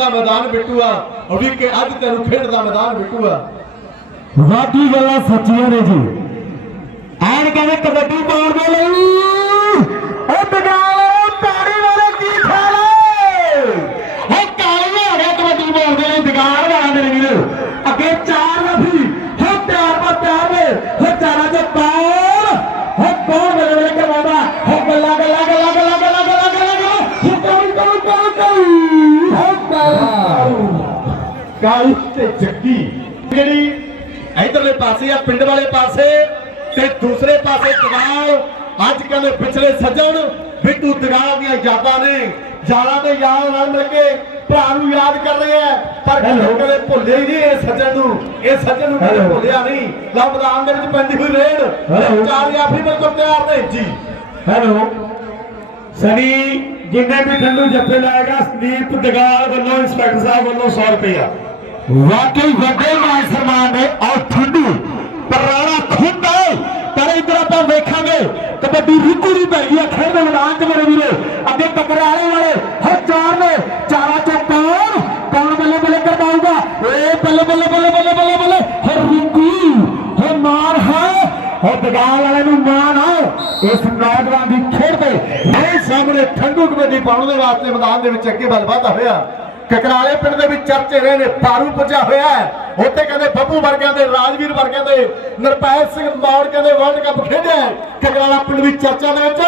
ਦਾ ਮੈਦਾਨ ਬਿੱਟੂ ਆ, ਉਹ ਵੀ ਕਿ ਅੱਜ ਤੈਨੂੰ ਖੇਡ ਦਾ ਮੈਦਾਨ ਬਿੱਟੂ ਆ। ਵਾਕੀ ਗੱਲਾਂ ਸੱਚੀਆਂ ਨੇ ਜੀ। ਐਨ ਕਹਿੰਦੇ ਕਬੱਡੀ ਪਾਉਣ ਦੇ ਲਈ ਉਹ ਦਗਾਲ ਕਾਲੀ ਤੇ ਜੱਗੀ। ਜਿਹੜੀ ਇਧਰਲੇ ਪਾਸੇ ਆ ਪਿੰਡ ਵਾਲੇ ਪਾਸੇ ਤੇ ਦੂਸਰੇ ਪਾਸੇ ਦਗਾਲ ਅੱਜ ਕਹਿੰਦੇ ਪਿਛਲੇ ਸੱਜਣ ਬਿੱਟੂ ਦਗਾਲ ਦੀਆਂ ਯਾਦਾਂ ਨੇ। ਯਾਰਾਂ ਦੇ ਯਾਦ ਨਾਲ ਮਿਲ ਕੇ ਭਰਾ ਨੂੰ ਯਾਦ ਕਰ ਰਹੇ ਆ ਪਰ. ਕਦੇ ਭੁੱਲੇ ਹੀ ਨਹੀਂ ਇਹ ਸੱਜਣ ਨੂੰ। ਇਹ ਸੱਜਣ ਨੂੰ ਕਦੇ. ਭੁੱਲਿਆ ਨਹੀਂ। ਲਓ ਮੈਦਾਨ ਦੇ ਵਿੱਚ ਪੈਂਦੀ ਹੋਈ ਰੇਡ. ਚਾਰ ਜਾਫੀ ਬਿਲਕੁਲ ਤਿਆਰ ਨੇ। ਜੀ। ਹੈਲੋ ਸਨੀ ਜਿੰਨੇ ਵੀ ਠੰਡੂ ਜੱਫੇ ਲਾਏਗਾ ਸੰਦੀਪ ਦਗਾਲ ਵੱਲੋਂ ਇੰਸਪੈਕਟਰ ਸਾਹਿਬ ਵੱਲੋਂ 100 ਰੁਪਇਆ ਵਾਕਈ ਵੱਡੇ ਮਾਨ ਸਨਮਾਨ ਨੇ, ਔਰ ਠੰਡੂ, ਪਰਾਣਾ ਖੁੰਡ ਹੈ। ਪਰ ਇਧਰ ਆਪਾਂ ਵੇਖਾਂਗੇ, ਕਬੱਡੀ ਰਿੱਕੂ ਦੀ ਪੈ ਗਈ ਖੇਡ ਦੇ ਮੈਦਾਨ 'ਚ ਮੇਰੇ ਵੀਰੋ। ਅੱਗੇ ਟਕਰਾਲੇ ਵਾਲੇ ਹੋ ਚਾਰ ਨੇ ਚਾਰਾਂ ਚੋਂ ਕੌਣ ਕੌਣ ਬੱਲੇ ਬੱਲੇ ਕਰਵਾਊਗਾ? ਏ ਬੱਲੇ ਬੱਲੇ ਬੱਲੇ ਬੱਲੇ ਬੱਲੇ ਬੱਲੇ ਹੋ ਰਿੱਕੂ ਹੋ ਮਾਰ ਹੈ। ਹੋ ਦਗਾਲ ਵਾਲੇ ਨੂੰ ਮਾਣ ਹੈ ਇਸ ਨੌਜਵਾਨ ਦੀ ਖੇਡ ਤੇ ਇਹ ਸਾਹਮਣੇ ਠੰਡੂ ਕਬੱਡੀ ਪਾਉਣ ਦੇ ਵਾਸਤੇ ਮੈਦਾਨ ਦੇ ਵਿੱਚ ਅੱਗੇ ਵੱਲ ਵਧਦਾ ਹੋਇਆ। ਕਕਰਾਲੇ ਪਿੰਡ ਦੇ ਵਿੱਚ ਚਰਚੇ ਰਹੇ ਨੇ, ਪਾਰੂ ਪੁੱਜਾ ਹੋਇਆ ਹੈ। ਉੱਥੇ ਕਹਿੰਦੇ ਬੱਬੂ ਵਰਗਿਆਂ ਦੇ, ਰਾਜਵੀਰ ਵਰਗਿਆਂ ਦੇ, ਨਰਪੈਲ ਸਿੰਘ ਮੌੜ ਕਹਿੰਦੇ ਵਰਲਡ ਕੱਪ ਖੇਡਿਆ ਕਕਰਾਲਾ ਪਿੰਡ ਵੀ ਚਰਚਾ ਦੇ ਵਿੱਚ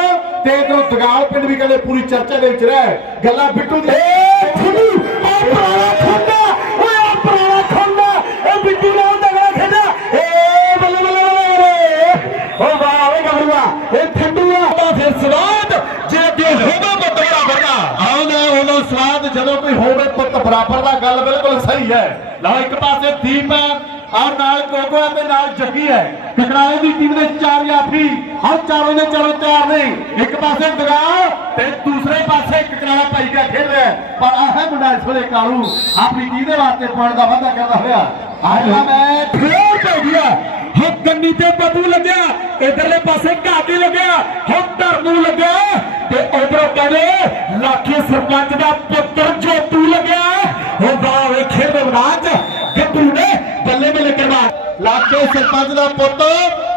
ਤੇ ਇਧਰੋਂ ਦਗਾਲ ਪਿੰਡ ਵੀ ਕਹਿੰਦੇ ਪੂਰੀ ਚਰਚਾ ਦੇ ਵਿੱਚ ਰਹਿ। ਗੱਲਾਂ ਬਿੱਟੂ ਦੀ ਏ ਠੁੱਡੂ ਆ ਪੁਰਾਣਾ ਖੰਡਾ ਓਏ ਆ ਪੁਰਾਣਾ ਖੰਡਾ ਇਹ ਬਿੱਟੂ ਨਾਲ ਦਗੜਾ ਖੇਡਾ ਏ ਬੱਲੇ ਬੱਲੇ ਬੱਲੇ ਬੱਲੇ ਓ ਵਾਹ ਓਏ ਗਬਰੂਆ ਇਹ ਠੰਡੂ ਆ ਤਾਂ ਫਿਰ ਸਵਾਦ ਜੇ ਅੱਗੇ ਹੋਵੇ ਬੱਤਰਾ ਵਰਗਾ ਆਉਂਦਾ ਉਹਨਾਂ ਸਵਾਦ ਜਦੋਂ ਕੋਈ ਹੋਵੇ ਪੁੱਤ ਬਰਾਬਰ ਦਾ ਗੱਲ ਬਿਲਕੁਲ ਸਹੀ ਹੈ। ਲਓ ਇੱਕ ਪਾਸੇ ਦੀਪ ਹੈ ਔਰ ਨਾਲ ਕੋਕੋ ਹੈ ਤੇ ਨਾਲ ਜੱਗੀ ਹੈ। ਕਕਰਾਲੇ ਦੀ ਟੀਮ ਦੇ ਚਾਰ ਜਾਫੀ, ਹਰ ਚਾਰੋਂ ਦੇ ਚਾਰੋਂ ਤਿਆਰ ਨੇ। ਇੱਕ ਪਾਸੇ ਦਗਾਲ ਤੇ ਦੂਸਰੇ ਪਾਸੇ ਕਕਰਾਲਾ ਭਾਈ ਦਾ ਖੇਡ ਰਿਹਾ ਪਰ ਆਹ ਮੁੰਡਾ ਇਸ ਵੇਲੇ ਕਾਲੂ। ਆਪਣੀ ਟੀਮ ਦੇ ਵਾਸਤੇ ਪੁਆਇੰਟ ਦਾ ਵਾਅਦਾ ਕਰਦਾ ਹੋਇਆ। ਆਇਆ ਮੈਚ ਫੇਰ ਪੈ ਗਿਆ। ਹੋ ਕੰਨੀ ਤੇ ਬੱਬੂ ਲੱਗਿਆ, ਇਧਰਲੇ ਪਾਸੇ ਘਾਟੀ ਲੱਗਿਆ, ਹੁਣ ਧਰਨੂੰ ਲੱਗਿਆ। ਤੇ ਉਧਰੋਂ ਕਹਿੰਦੇ ਲਾਖੀ ਸਰਪੰਚ ਦਾ ਪੁੱਤਰ ਜੋਤੂ ਲਾਖੇ ਸਰਪੰਚ ਦਾ ਪੁੱਤ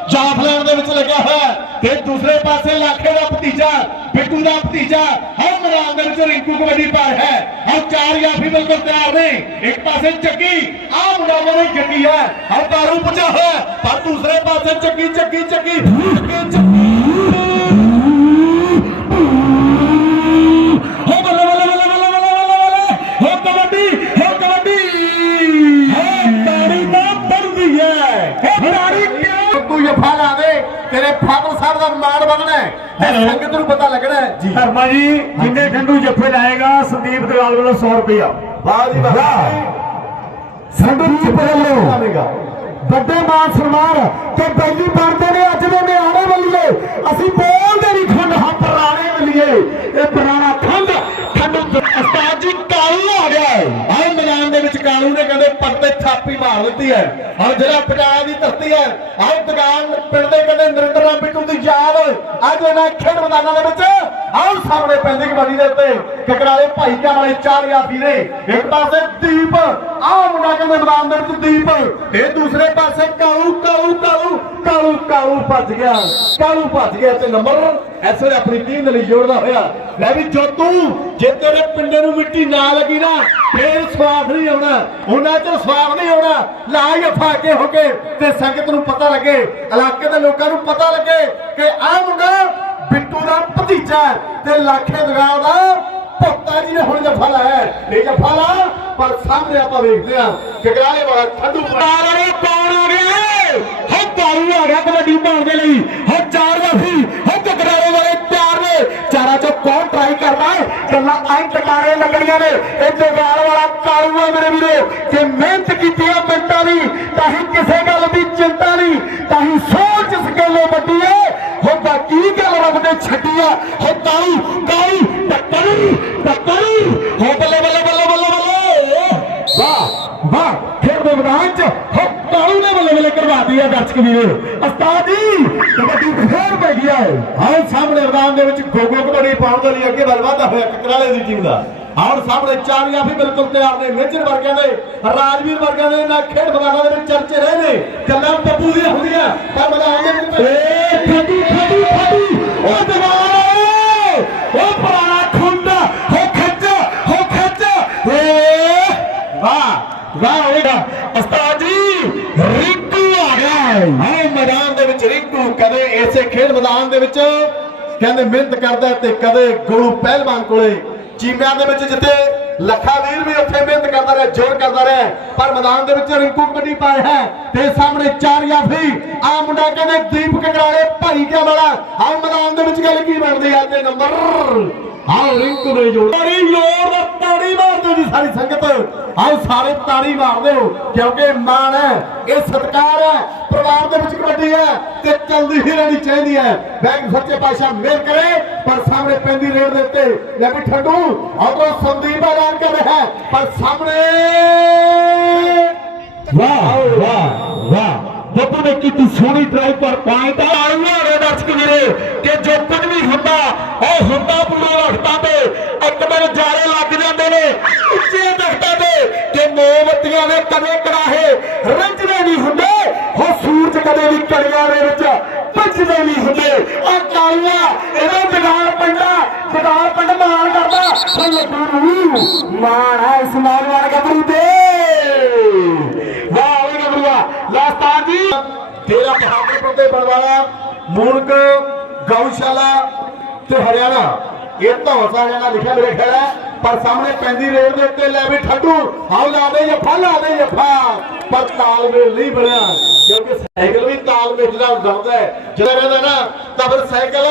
ਜਾਫਲੈਂਡ ਦੇ ਵਿੱਚ ਲੱਗਿਆ ਹੋਇਆ ਤੇ ਦੂਸਰੇ ਪਾਸੇ ਲਾਖੇ ਦਾ ਭਤੀਜਾ, ਬਿੱਟੂ ਦਾ ਭਤੀਜਾ, ਹਰ ਮੈਦਾਨ ਦੇ ਵਿੱਚ ਰਿੰਕੂ ਕਬੱਡੀ ਪਾਰ ਹੈ। ਹਰ ਚਾਰ ਜਾਫੀ ਬਿਲਕੁਲ ਤਿਆਰ ਨੇ। ਇੱਕ ਪਾਸੇ ਚੱਕੀ, ਆਹ ਮੁੰਡਾ ਜਿਹੜੀ ਜੱਗੀ ਹੈ। ਹਰ ਬਾਰੂ ਪੁੱਜਾ ਹੋਇਆ ਪਰ ਦੂਸਰੇ ਪਾਸੇ ਚੱਕੀ ਚੱਕੀ ਚੱਕੀ ਚੱਕੀ ਚੱਕੀ। ਸੰਗਤ ਨੂੰ ਪਤਾ ਲੱਗਣਾ ਹੈ। ਜੀ। ਧਰਮਾ ਜੀ ਜਿੰਨੇ ਠੰਡੂ ਜੱਫੇ ਲਾਏਗਾ ਸੰਦੀਪ ਦਲਾਲ ਵੱਲੋਂ 100 ਰੁਪਇਆ ਵਾਹ ਜੀ ਵਾਹ। ਸੰਦੀਪ ਜੱਫੇ ਵੱਲੋਂ। ਵੱਡੇ ਮਾਨ ਸਨਮਾਨ ਤੇ ਬੈਲੀ ਬਣਦੇ ਨੇ ਅੱਜ ਦੇ ਨਿਆਣੇ ਵੱਲੀਏ। ਅਸੀਂ ਬੋਲਦੇ ਨਹੀਂ ਖੰਡ ਹਾਂ ਪੁਰਾਣੇ ਵੱਲੀਏ। ਇਹ ਪੁਰਾਣਾ ਖੰਡ ਖੰਡ ਉਸਤਾਦ ਜੀ ਕਾਲੂ ਆ ਗਿਆ ਹੈ। ਆਹ ਮੈਦਾਨ ਦੇ ਵਿੱਚ ਕਾਲੂ ਨੇ ਕਹਿੰਦੇ ਪਰਤੇ ਥਾਪੀ ਮਾਰ ਦਿੱਤੀ ਹੈ। ਆਹ ਜਿਹੜਾ ਪਟਿਆਲਾ ਦੀ ਧਰਤੀ ਹੈ ਆਹ ਦੁਕਾਨ ਪਿੰਡ ਦੇ ਕਹਿੰਦੇ ਨਰਿੰਦਰ ਰਾਮ ਬਿੱਟੂ ਦੀ ਯਾਦ ਅੱਜ ਖੇਡ ਮੈਦਾਨਾਂ ਦੇ ਵਿੱਚ ਆਹ ਸਾਹਮਣੇ ਪੈਂਦੀ ਕਬੱਡੀ ਦੇ ਉੱਤੇ। ਕਕਰਾਲੇ ਭਾਈ ਵਾਲੇ ਚਾਰ ਯਾਫੀ ਨੇ ਇੱਕ ਪਾਸੇ ਦੀਪ, ਆਹ ਮੁੰਡਾ ਕਹਿੰਦੇ ਮੈਦਾਨ ਦੇ ਵਿੱਚ ਦੀਪ। ਤੇ ਦੂਸਰੇ ਪਾਸੇ ਕਾਲੂ ਕਾਲੂ ਕਾਲੂ ਕਾਲੂ ਕਾਲੂ ਭੱਜ ਗਿਆ। ਕਾਲੂ ਭੱਜ ਗਿਆ ਤੇ ਨੰਬਰ ਇਸ ਆਪਣੀ ਟੀਮ ਦੇ ਲਈ ਜੋੜਦਾ ਹੋਇਆ। ਲੈ ਵੀ ਜੋਤੂ, ਜੇ ਤੇਰੇ ਪਿੰਡੇ ਨੂੰ ਮਿੱਟੀ ਨਾ ਲੱਗੀ ਨਾ, ਫੇਰ ਸਵਾਦ ਨਹੀਂ ਆਉਣਾ। ਉਹਨਾਂ ਚ ਸਵਾਦ ਨਹੀਂ ਆਉਣਾ। ਲਾ ਜਫਾ ਕੇ ਹੋ ਕੇ। ਤੇ ਸੰਗਤ ਨੂੰ ਪਤਾ ਲੱਗੇ, ਇਲਾਕੇ ਦੇ ਲੋਕਾਂ ਨੂੰ ਪਤਾ ਲੱਗੇ ਕਿ ਆਹ ਮੁੰਡਾ ਬਿੱਟੂ ਦਾ ਭਤੀਜਾ ਤੇ ਲਾਖੇ ਦਗਾਲ ਦਾ ਪੁੱਤਾ ਜੀ ਨੇ ਹੁਣ ਜੱਫਾ ਲਾਇਆ ਹੈ। ਇਹ ਲਾ, ਪਰ ਸਾਹਮਣੇ ਆਪਾਂ ਵੇਖਦੇ ਹਾਂ ਕਗਰਾਲੇ ਵਾਲਾ ਠੰਡੂ ਤਾਰ ਵਾਲੇ ਕੌਣ ਆ ਗਏ ਹੋ ਤਾਰੂ ਆ ਗਿਆ ਕਬੱਡੀ ਪਾਉਣ ਦੇ ਲਈ। ਹੋ ਚਾਰ ਜਾਫੀ ਹੋ ਟਕਰਾਰੇ ਵਾਲੇ ਪਿਆਰ ਨੇ ਚਾਰਾਂ ਚੋਂ ਕੌਣ ਟਰਾਈ ਗੱਲਾਂ ਐਂ ਟਕਾਰੇ ਲੱਗਣੀਆਂ ਨੇ। ਇਹ ਜਗਾਲ ਵਾਲਾ ਕਾਲੂ ਆ ਮੇਰੇ ਵੀਰੋ। ਜੇ ਮਿਹਨਤ ਕੀਤੀ ਆ ਮਿੰਟਾਂ ਦੀ, ਤਾਂ ਹੀ ਕਿਸੇ ਗੱਲ ਦੀ ਚਿੰਤਾ ਨਹੀਂ। ਤਾਂ ਹੀ ਸੋਚ ਸਕੇਲੇ ਵੱਡੀ ਹੈ ਹੋ ਬਾਕੀ ਗੱਲ ਰੱਬ ਨੇ ਛੱਡੀ ਆ? ਹੋ ਕਾਲੂ ਕਾਲੂ ਟੱਕਰੀ ਟੱਕਰੀ ਹੋ ਬੱਲੇ ਬੱਲੇ ਬੱਲੇ ਬੱਲੇ ਬੱਲੇ। ਵਾਹ ਵਾਹ। ਖੇਡ ਦੇ ਮੈਦਾਨ ਚ ਹੋ ਕਾਲੂ ਨੇ ਬੱਲੇ ਬੱਲੇ ਕਰਵਾ ਦਿਆ ਦਰਸ਼ਕ ਵੀਰੋ। ਉਸਤਾਦ ਜੀ ਕਬੱਡੀ ਫੇਰ ਪੈ ਗਿਆ ਹੈ ਆਹ ਸਾਹਮਣੇ ਮੈਦਾਨ ਦੇ ਵਿੱਚ ਗੋਗੋ ਕਬੱਡੀ ਪਾਉਣ ਦੇ ਲਈ ਅੱਗੇ ਵੱਲ ਵਧਦਾ ਹੋਇਆ ਕਕਰਾਲੇ ਦੀ ਟੀਮ ਦਾ। ਔਰ ਸਾਹਮਣੇ ਚਾਰੀਆਂ ਵੀ ਬਿਲਕੁਲ ਤਿਆਰ ਨੇ ਮੇਜਰ ਵਰਗਿਆਂ ਦੇ ਰਾਜਵੀਰ ਵਰਗਿਆਂ ਦੇ ਨਾ ਖੇਡ ਮੈਦਾਨਾਂ ਦੇ ਵਿੱਚ ਚਰਚੇ ਰਹੇ ਨੇ। ਗੱਲਾਂ ਬੱਬੂ ਦੀਆਂ ਹੁੰਦੀਆਂ ਪਰ ਮੈਦਾਨ ਦੇ ਵਿੱਚ ਏ ਠੱਡੀ ਠੱਡੀ ਠੱਡੀ ਉਹ ਜਵਾਨ ਉਹ ਪੁਰਾਣਾ ਖੁੰਡਾ ਹੋ ਖਿੱਚ ਹੋ ਖਿੱਚ ਏ ਵਾਹ ਵਾਹ ਹੋਏਗਾ ਉਸਤਾਦ ਜੀ ਰਿੰਕੂ ਆ ਗਿਆ ਹੈ। ਹਾਂ ਮੈਦਾਨ ਦੇ ਵਿੱਚ ਰਿੰਕੂ ਕਦੇ ਇਸੇ ਖੇਡ ਮੈਦਾਨ ਦੇ ਵਿੱਚ ਕਹਿੰਦੇ ਮਿਹਨਤ ਕਰਦਾ ਤੇ ਕਦੇ ਗੁਰੂ ਪਹਿਲਵਾਨ ਕੋਲੇ। ਚੀਮਿਆਂ ਦੇ ਵਿੱਚ ਜਿੱਥੇ ਲੱਖਾ ਵੀਰ ਵੀ ਉੱਥੇ ਮਿਹਨਤ ਕਰਦਾ ਰਿਹਾ, ਜੋਰ ਕਰਦਾ ਰਿਹਾ, ਪਰ ਮੈਦਾਨ ਦੇ ਵਿੱਚ ਰਿੰਕੂ ਕਬੱਡੀ ਪਾਇਆ ਹੈ ਤੇ ਸਾਹਮਣੇ ਚਾਰ ਜਾਫੀ ਆ ਮੁੰਡਾ ਕਹਿੰਦੇ ਦੀਪ ਕਰਾਲੇ ਭਾਈ ਕਿਆ ਵਾਲਾ ਆ ਮੈਦਾਨ ਦੇ ਵਿੱਚ ਗੱਲ ਕੀ ਬਣਦੀ ਹੈ ਤੇ ਨੰਬਰ ਆਓ ਰਿੰਕੂ ਨੇ ਜੋੜ। ਤਾੜੀ ਦਾ ਸਾਰੀ ਸੰਗਤ ਆਓ ਸਾਰੇ ਤਾੜੀ ਮਾਰਦੇ ਹੋ ਕਿਉਂਕਿ ਮਾਣ ਹੈ ਇਹ ਸਤਿਕਾਰ ਹੈ ਪਰਿਵਾਰ ਦੇ ਵਿੱਚ ਕਬੱਡੀ ਹੈ ਤੇ ਚਲਦੀ ਹੀ ਰਹਿਣੀ ਚਾਹੀਦੀ ਹੈ। ਬੈਂਕ ਸੱਚੇ ਪਾਤਸ਼ਾਹ ਮਿਹਰ ਕਰੇ ਪਰ ਸਾਹਮਣੇ ਪੈਂਦੀ ਰੇਡ ਦੇ ਉੱਤੇ ਲੈ ਵੀ ਠੰਡੂ ਉਧਰੋਂ ਸੰਦੀਪ ਐਲਾਨ ਕਰ ਰਿਹਾ ਹੈ ਪਰ ਸਾਹਮਣੇ ਵਾਹ ਵਾਹ ਵਾਹ। ਬੱਬੂ ਨੇ ਕੀਤੀ ਸੋਹਣੀ ਟਰਾਈ ਪਰ ਪੁਆਇੰਟ ਆਉਂਦਾ ਰੇ ਦਰਸ਼ਕ ਵੀਰੇ ਕਿ ਜੋ ਕੁਝ ਵੀ ਹੁੰਦਾ ਉਹ ਹੁੰਦਾ ਪੂਰੇ ਵਕਤਾਂ ਤੇ ਇੱਕ ਦਿਨ ਜਾਰੇ ਲੱਗ ਜਾਂਦੇ ਨੇ ਉੱਚੇ ਦਰਖਤਾਂ ਤੇ ਕਿ ਮੋਮਬੱਤੀਆਂ ਦੇ ਕਦੇ ਕਰਾਹੇ ਰੰਜਦੇ ਨਹੀਂ ਹੁੰਦੇ ਹੋ ਸੂਰਜ ਕਦੇ ਦੇ ਵਿੱਚ ਭੱਜਦੇ ਨਹੀਂ ਹੁੰਦੇ। ਆ ਕਾਲੀਆ, ਇਹਦਾ ਜਗਾਲ ਪਿੰਡਾ ਜਗਾਲ ਪਿੰਡ ਮਾਣ ਕਰਦਾ। ਹੋ ਲੱਡੂ ਮਾਣ ਹੈ ਇਸ ਨੌਜਵਾਨ ਗੱਭਰੂ ਤੇ। ਵਾਹ ਓਏ ਗੱਭਰੂਆ। ਲਾਸਤਾਰ ਜੀ। ਤੇਰਾ ਬਹਾਦਰਪੁਰ ਦੇ ਬਣਵਾਲਾ ਮੂਨਕ ਗਊਸ਼ਾਲਾ ਤੇ ਹਰਿਆਣਾ। ਇਹ ਧੌਂਸਾ ਜਿਹੜਾ ਲਿਖਿਆ ਮੇਰੇ ਖਿਆਲ ਹੈ। ਪਰ ਸਾਹਮਣੇ ਪੈਂਦੀ ਰੇਡ ਦੇ ਉੱਤੇ ਲੈ ਵੀ ਠੱਡੂ। ਆਓ ਲਾ ਦੇ ਜੱਫਾ ਲਾ ਦੇ ਜੱਫਾ ਪਰ ਤਾਲਮੇਲ ਨਹੀਂ ਬਣਿਆ। ਕਿਉਂਕਿ ਸਾਈਕਲ ਵੀ ਤਾਲਮੇਲ ਨਾਲ ਦੌੜਦਾ ਹੈ। ਜਦੋਂ ਕਹਿੰਦਾ ਨਾ ਤਾਂ ਫਿਰ ਸਾਈਕਲ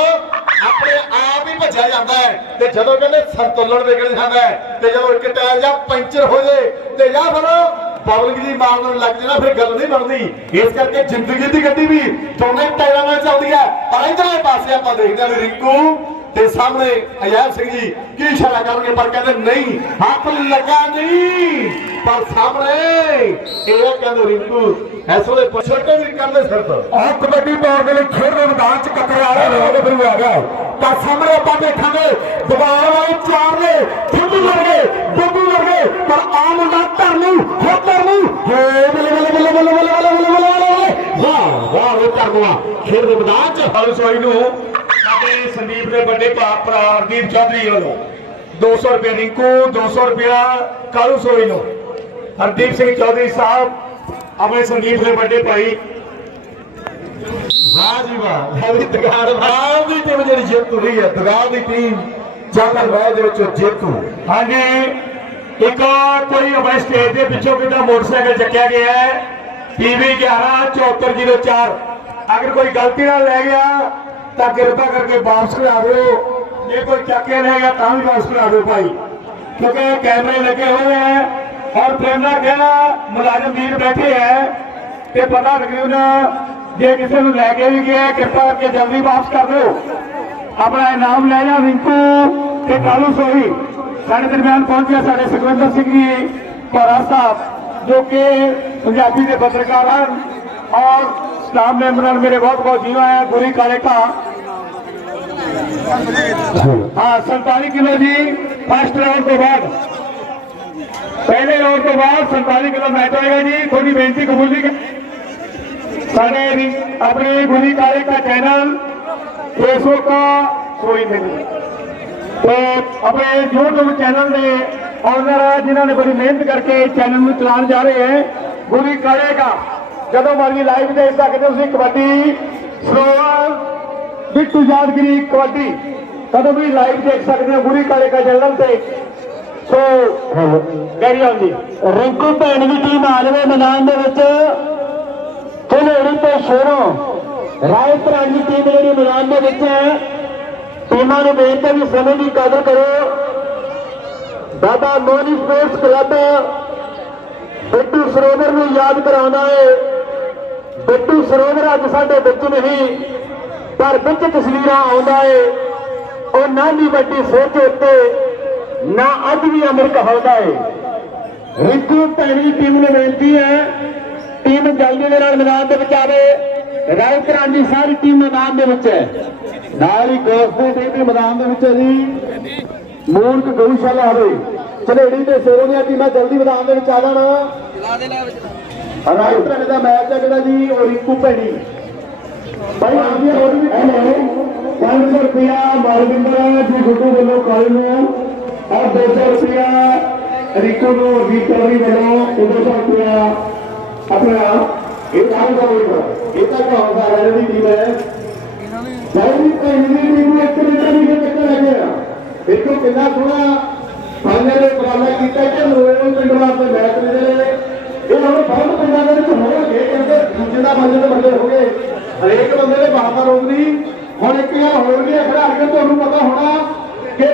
ਆਪਣੇ ਆਪ ਹੀ ਭੱਜਿਆ ਜਾਂਦਾ ਹੈ ਤੇ ਜਦੋਂ ਕਹਿੰਦੇ ਸੰਤੁਲਨ ਵਿਗੜ ਜਾਂਦਾ ਹੈ ਤੇ ਜਦੋਂ ਇੱਕ ਟਾਇਰ ਜਾਂ ਪੰਚਰ ਹੋ ਜੇ ਤੇ ਜਾਂ ਫਿਰ ਪਬਲਿਕ ਦੀ ਮਾਰ ਨੂੰ ਲੱਗ ਜੇ ਨਾ, ਫਿਰ ਗੱਲ ਨਹੀਂ ਬਣਦੀ। ਇਸ ਕਰਕੇ ਜ਼ਿੰਦਗੀ ਦੀ ਗੱਡੀ ਵੀ ਦੋਨੇ ਟਾਇਰਾਂ ਨਾਲ ਚੱਲਦੀ ਹੈ। ਪਰ ਇਧਰਲੇ ਪਾਸੇ ਆਪਾਂ ਦੇਖਦੇ ਹਾਂ ਵੀ ਰਿੰਕੂ ਤੇ ਸਾਹਮਣੇ ਅਜਾਇਬ ਸਿੰਘ ਜੀ ਕੀ ਇਸ਼ਾਰਾ ਕਰਨਗੇ ਪਰ ਕਹਿੰਦੇ ਨਹੀਂ ਹੱਥ ਲਗਾ ਨਹੀਂ ਪਰ ਸਾਹਮਣੇ ਇਹ ਕਹਿੰਦੇ ਰਿੰਕੂ ਇਸ ਵੇਲੇ ਛੋਟੇ ਵੀ ਕਰਦੇ ਸਿਰ ਤੋਂ ਆਹ ਕਬੱਡੀ ਬੋਰ ਦੇ ਲਈ ਖੇਡ ਦੇ ਮੈਦਾਨ ਚ ਕਕਰਾਲੇ ਰੋਡ ਬਰੂ ਆ ਗਿਆ ਤਾਂ ਸਾਹਮਣੇ ਆਪਾਂ ਦੇਖਾਂਗੇ ਦੀਵਾਰ ਵਾਲੇ ਚਾਰ ਨੇ ਖਿੱਦੂ ਲੜਗੇ ਬੱਬੂ ਲੜਗੇ ਪਰ ਆ ਮੁੰਡਾ ਧਰ ਨੂੰ ਖੋਤਰ ਨੂੰ ਬੱਲੇ ਬੱਲੇ ਬੱਲੇ ਬੱਲੇ ਬੱਲੇ ਬੱਲੇ ਬੱਲੇ ਵਾਹ ਵਾਹ ਉਹ ਧਰਮਾ ਖੇਡ ਦੇ ਮੈਦਾਨ ਚ ਹਲਸੋਈ ਨੂੰ ਸਾਡੇ ਸੰਦੀਪ ਦੇ ਵੱਡੇ ਭਰਾ ਭਰਾ ਹਰਦੀਪ ਚੌਧਰੀ ਵੱਲੋਂ 200 ਰੁਪਏ ਰਿੰਕੂ 200 ਰੁਪਇਆ ਕਾਲੂ ਸੋਈ ਨੂੰ। ਹਰਦੀਪ ਸਿੰਘ ਚੌਧਰੀ ਸਾਹਿਬ ਆਪਣੇ ਸੰਦੀਪ ਦੇ ਵੱਡੇ ਭਾਈ। ਵਾਹ ਜੀ ਵਾਹ। ਹੈਵੀ ਦੁਕਾਨ ਵਾਹ। ਦੀ ਟੀਮ ਜਿਹੜੀ ਜਿੱਤ ਰਹੀ ਹੈ ਦੁਕਾਨ ਦੀ ਟੀਮ ਮੈਚ ਦੇ ਵਿੱਚ ਜੇਤੂ। ਹਾਂਜੀ ਇੱਕ ਕੋਈ ਆਪਣੇ ਸਟੇਜ ਦੇ ਪਿੱਛੋਂ ਕਿਦਾ ਮੋਟਰਸਾਈਕਲ ਚੱਕਿਆ ਗਿਆ ਹੈ? PV 117404 ਅਗਰ ਕੋਈ ਗਲਤੀ ਨਾਲ ਲੈ ਗਿਆ ਤਾਂ ਕਿਰਪਾ ਕਰਕੇ ਵਾਪਸ ਕਰਾ ਦਿਓ। ਜੇ ਕੋਈ ਚੱਕ ਕੇ ਤਾਂ ਵੀ ਵਾਪਸ ਕਰਾ ਦਿਓ ਭਾਈ। ਕਿਉਂਕਿ ਕੈਮਰੇ ਲੱਗੇ ਹੋਏ ਹੈ ਔਰ ਪ੍ਰੇਮਨਾ ਕਿਹਾ ਮੁਲਾਜ਼ਮ ਵੀਰ ਬੈਠੇ ਹੈ ਤੇ ਪਤਾ ਤਕਰੀਬਨ ਜੇ ਕਿਸੇ ਨੂੰ ਲੈ ਕੇ ਵੀ ਗਿਆ, ਕਿਰਪਾ ਕਰਕੇ ਜਲਦੀ ਵਾਪਸ ਕਰ ਦਿਓ। ਆਪਣਾ ਇਨਾਮ ਲੈ ਜਾ ਰਿੰਕੂ ਤੇ ਕਾਲੂ ਸੋਹੀ। ਸਾਡੇ ਦਰਮਿਆਨ ਪਹੁੰਚ ਗਿਆ ਸਾਡੇ ਸੁਖਵਿੰਦਰ ਸਿੰਘ ਜੀ ਕੋਰਾ ਸਾਹਿਬ, ਜੋ ਕਿ ਪੰਜਾਬੀ ਦੇ ਪੱਤਰਕਾਰ ਹਨ ਔਰ इस्लाम में मेरे बहुत बहुत जीव है गुरी कालेटा हाँ संताली किलो जी, फ़र्स्ट राउंड के बाद। पहले राउंड के बाद संताली किलो मैच आएगा जी, थोड़ी बेनती कबूल जी साढ़े अपने गुरी काले का चैनल केसों का कोई नहीं। तो अपने यूट्यूब चैनल ने ऑनर है जिन्होंने बड़ी मेहनत करके चैनल में चला जा रहे हैं गुरी काले का। ਜਦੋਂ ਮਰਜ਼ੀ ਲਾਈਵ ਦੇਖ ਸਕਦੇ ਹੋ ਤੁਸੀਂ ਕਬੱਡੀ ਸਰੋਵਰ ਬਿੱਟੂ ਯਾਦਗਿਰੀ ਕਬੱਡੀ। ਕਦੋਂ ਵੀ ਲਾਈਵ ਦੇਖ ਸਕਦੇ ਹੋ ਗੁਰੀ ਕਾਲੇ ਦਾ ਚੈਨਲ ਤੇ। ਸੋ ਕੈਰੀ ਆਨ ਜੀ। ਰਿੰਕੂ ਭੈਣ ਦੀ ਟੀਮ ਆ ਜਾਵੇ ਮੈਦਾਨ ਦੇ ਵਿੱਚ। ਧਨੇੜੀ ਤੇ ਸ਼ੇਰੋਂ। ਰਾਏ ਭਰਾ ਦੀ ਟੀਮ ਜਿਹੜੀ ਮੈਦਾਨ ਦੇ ਵਿੱਚ ਹੈ। ਟੀਮਾਂ ਨੂੰ ਬੇਨਤੀ ਕੇ ਵੀ ਸਮੇਂ ਦੀ ਕਦਰ ਕਰੋ। ਬਾਬਾ ਮੋਨੀ ਸਪੋਰਟਸ ਕਲੱਬ ਬਿੱਟੂ ਸਰੋਵਰ ਨੂੰ ਯਾਦ ਕਰਾਉਂਦਾ ਹੈ ਬਿੱਟੂ ਸਰੋਵਰ ਅੱਜ ਸਾਡੇ ਵਿੱਚ ਨਹੀਂ, ਪਰ ਵਿੱਚ ਤਸਵੀਰਾਂ ਆਉਂਦਾ ਹੈ ਉਹ ਨਾਨੀ ਵੱਡੀ ਸੋਚ ਉੱਤੇ, ਨਾ ਅੱਜ ਵੀ ਅਮਰ ਕਹਾਉਂਦਾ ਹੈ ਰਿੰਕੂ, ਭੈਣੀ ਟੀਮ ਨੂੰ ਬੇਨਤੀ ਹੈ ਟੀਮ ਜਲਦੀ ਦੇ ਨਾਲ ਮੈਦਾਨ ਦੇ ਵਿੱਚ ਆਵੇ। ਰਾਇਕਰਾਂ ਦੀ ਸਾਰੀ ਟੀਮ ਮੈਦਾਨ ਦੇ ਵਿੱਚ ਹੈ। ਨਾਲ ਹੀ ਗੋਸਤੇ ਟੀਮ ਵੀ ਮੈਦਾਨ ਦੇ ਵਿੱਚ ਹੈ ਜੀ। ਮੂਨਕ ਗਊਸ਼ਾਲਾ ਹੋਵੇ। ਚਲੇੜੀ ਤੇ ਸੇਰੋਂ ਦੀਆਂ ਟੀਮਾਂ ਜਲਦੀ ਮੈਦਾਨ ਦੇ ਵਿੱਚ ਆ ਜਾਣਾ। ਰਾਈਟਰ ਦਾ ਮੈਚ ਹੈ ਜਿਹੜਾ ਜੀ, ਉਹ ਰਿੰਕੂ ਭੈਣੀ। ਭਾਈ ਆਂਦੀ ਹੋਰ ਵੀ 500 ਰੁਪਿਆ ਮਾਰਵਿੰਦਰ ਜੀ ਗੁੱਡੂ ਵੱਲੋਂ ਕਾਲ ਨੂੰ। ਔਰ 200 ਰੁਪਿਆ ਰਿੰਕੂ ਨੂੰ ਰਿਕਵਰੀ ਵੱਲੋਂ 200 ਰੁਪਿਆ ਆਪਣਾ। ਇਹ ਕੰਮ ਦਾ ਹੋਏਗਾ ਇਹ ਤਾਂ ਕੰਮ ਦਾ ਹੈ ਜਿਹੜੀ ਟੀਮ ਹੈ ਸਾਡੀ ਭੈਣੀ ਦੀ ਟੀਮ ਨੂੰ ਇੱਕ ਮਿੰਟ ਦੀ ਟੱਕਰ ਲੱਗ ਗਿਆ ਦੇਖੋ ਕਿੰਨਾ ਸੋਹਣਾ ਫਾਈਨਲ ਦੇ ਮੁਕਾਬਲਾ ਕੀਤਾ। ਕਿ ਲੋਏ ਪਿੰਡ ਵਾਸਤੇ ਮੈਚ ਨੇ ਇਹ ਹੁਣ ਬਹੁਤ ਪਿੰਡਾਂ ਦੇ ਵਿੱਚ ਹੋਣਗੇ ਕਹਿੰਦੇ ਦੂਜੇ ਦਾ ਬੰਦੇ ਦੇ ਬੰਦੇ ਹੋ ਗਏ। ਹਰੇਕ ਬੰਦੇ ਦੇ ਬਾਹਰ ਦਾ ਰੋਗ ਨਹੀਂ। ਹੁਣ ਇੱਕ ਗੱਲ ਹੋਰ ਵੀ ਹੈ ਖਿਡਾਰੀਆਂ ਤੁਹਾਨੂੰ ਪਤਾ ਹੋਣਾ